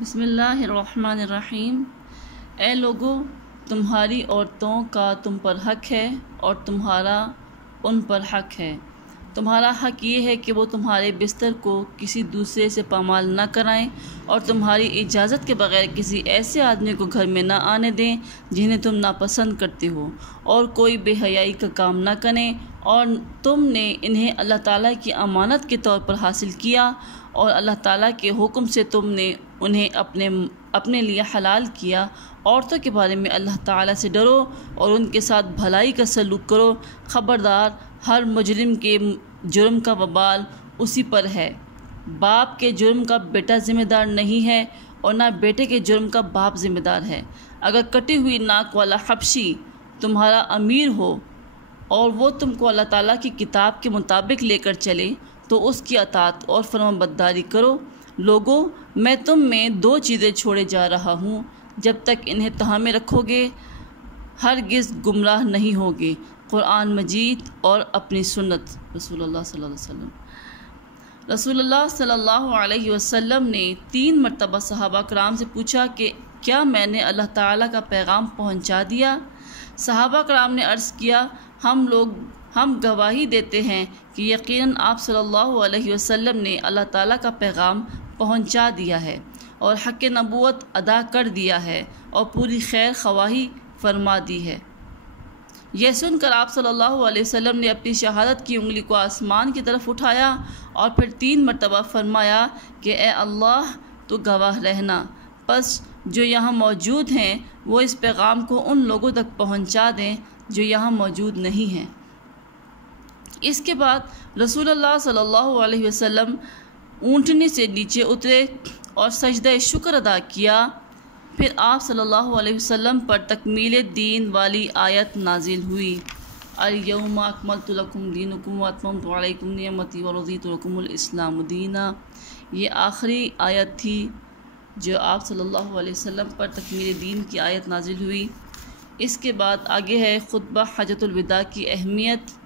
بسم اللہ الرحمن الرحیم۔ اے لوگو، تمہاری عورتوں کا تم پر حق ہے اور تمہارا ان پر حق ہے۔ تمہارا حق یہ ہے کہ وہ تمہارے بستر کو کسی دوسرے سے پامال نہ کرائیں اور تمہاری اجازت کے بغیر کسی ایسے آدمی کو گھر میں نہ آنے دیں جنہیں تم ناپسند کرتے ہو، اور کوئی بے حیائی کا کام نہ کریں، اور تم نے انہیں اللہ تعالیٰ کی امانت کے طور پر حاصل کیا اور اللہ تعالیٰ کے حکم سے تم نے انہیں اپنے لیے حلال کیا۔ عورتوں کے بارے میں اللہ تعالیٰ سے ڈرو اور ان کے ساتھ بھلائی کا سلوک کرو۔ خبردار، ہر مجرم کے جرم کا وبال اسی پر ہے۔ باپ کے جرم کا بیٹا ذمہ دار نہیں ہے اور نہ بیٹے کے جرم کا باپ ذمہ دار ہے۔ اگر کٹی ہوئی ناک والا حبشی تمہارا امیر ہو اور وہ تم کو اللہ تعالیٰ کی کتاب کے مطابق لے کر چلے تو اس کی اطاعت اور فرمانبرداری کرو۔ لوگو، میں تم میں دو چیزیں چھوڑے جا رہا ہوں، جب تک انہیں تھامے رکھو گے ہرگز گمراہ نہیں ہوگے، قرآن مجید اور اپنی سنت۔ رسول اللہ صلی اللہ علیہ وسلم رسول اللہ صلی اللہ علیہ وسلم نے 3 مرتبہ صحابہ کرام سے پوچھا کہ کیا میں نے اللہ تعالیٰ کا پیغام پہنچا دیا؟ صحابہ کرام نے عرض کیا، ہم گواہی دیتے ہیں کہ یقیناً آپ صلی اللہ علیہ وسلم نے اللہ تعالیٰ کا پیغام پہنچا دیا ہے اور حق نبوت ادا کر دیا ہے اور پوری خیر خواہی فرما دی ہے۔ یہ سن کر آپ صلی اللہ علیہ وسلم نے اپنی شہادت کی انگلی کو آسمان کی طرف اٹھایا اور پھر 3 مرتبہ فرمایا کہ اے اللہ، تو گواہ رہنا، پس جو یہاں موجود ہیں وہ اس پیغام کو ان لوگوں تک پہنچا دیں جو یہاں موجود نہیں ہیں۔ اس کے بعد رسول اللہ صلی اللہ علیہ وسلم اونٹنی سے نیچے اترے اور سجدہ شکر ادا کیا۔ پھر آپ صلی اللہ علیہ وسلم پر تکمیل دین والی آیت نازل ہوئی، الیوم اکملت لکم دینکم واتممت علیکم نعمتی ورضیت لکم الاسلام دینا۔ یہ آخری آیت تھی جو آپ صلی اللہ علیہ وسلم پر تکمیل دین کی آیت نازل ہوئی۔ اس کے بعد آگے ہے خطبہ حجۃ الوداع کی اہمیت۔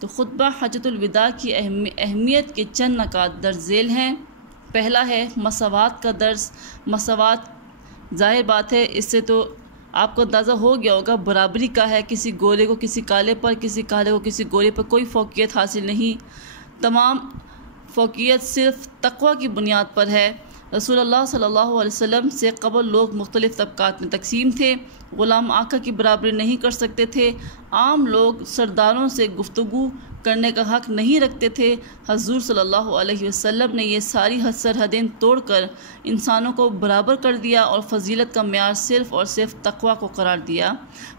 تو خطبہ حجۃ الوداع کی اہمیت کے چند نکات درج ذیل ہیں۔ پہلا ہے مساوات کا درس۔ مساوات ظاہر بات ہے، اس سے تو آپ کو اندازہ ہو گیا ہوگا، برابری کا ہے، کسی گورے کو کسی کالے پر، کسی کالے کو کسی گورے پر کوئی فوقیت حاصل نہیں۔ تمام فوقیت صرف تقوی کی بنیاد پر ہے۔ رسول اللہ صلی اللہ علیہ وسلم سے قبل لوگ مختلف طبقات میں تقسیم تھے، غلام آقا کی برابری نہیں کر سکتے تھے، عام لوگ سرداروں سے گفتگو کرنے کا حق نہیں رکھتے تھے۔ حضور صلی اللہ علیہ وسلم نے یہ ساری سرحدیں توڑ کر انسانوں کو برابر کر دیا اور فضیلت کا معیار صرف اور صرف تقوی کو قرار دیا۔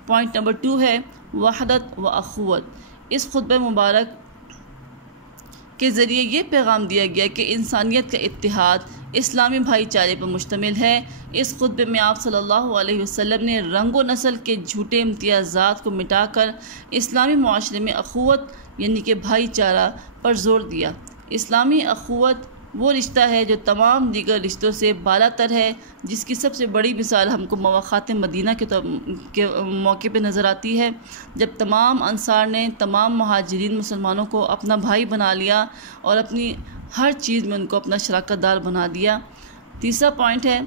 پوائنٹ نمبر 2 ہے وحدت و اخوت۔ اس خطبہ مبارک کے ذریعے یہ پیغام دیا گیا کہ انسانیت کا اتحاد اسلامی بھائی چارے پر مشتمل ہے۔ اس خطبے میں آپ صلی اللہ علیہ وسلم نے رنگ و نسل کے جھوٹے امتیازات کو مٹا کر اسلامی معاشرے میں اخوت یعنی کہ بھائی چارہ پر زور دیا۔ اسلامی اخوت وہ رشتہ ہے جو تمام دیگر رشتوں سے بالا تر ہے، جس کی سب سے بڑی مثال ہم کو مواخات مدینہ کے موقع پہ نظر آتی ہے، جب تمام انصار نے تمام مہاجرین مسلمانوں کو اپنا بھائی بنا لیا اور اپنی ہر چیز میں ان کو اپنا شراکت دار بنا دیا۔ تیسرا پوائنٹ ہے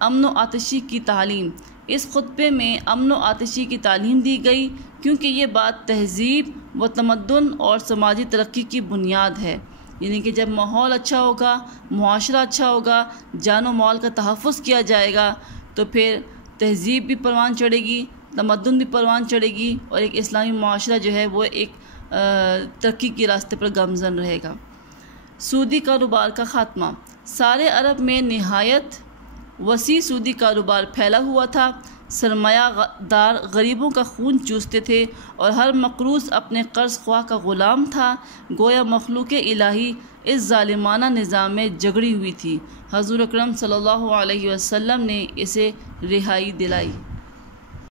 امن و آتشی کی تعلیم۔ اس خطبے میں امن و آتشی کی تعلیم دی گئی کیونکہ یہ بات تہذیب و تمدن اور سماجی ترقی کی بنیاد ہے، یعنی کہ جب ماحول اچھا ہوگا، معاشرہ اچھا ہوگا، جان و مال کا تحفظ کیا جائے گا تو پھر تہذیب بھی پروان چڑھے گی، تمدن بھی پروان چڑھے گی اور ایک اسلامی معاشرہ جو ہے وہ ایک ترقی کے راستے پر گامزن رہے گا۔ سودی کاروبار کا خاتمہ۔ سارے عرب میں نہایت وسیع سودی کاروبار پھیلا ہوا تھا۔ سرمایہ دار غریبوں کا خون چوستے تھے اور ہر مقروض اپنے قرض خواہ کا غلام تھا۔ گویا مخلوق الہی اس ظالمانہ نظام میں جگڑی ہوئی تھی۔ حضور اکرم صلی اللہ علیہ وسلم نے اسے رہائی دلائی۔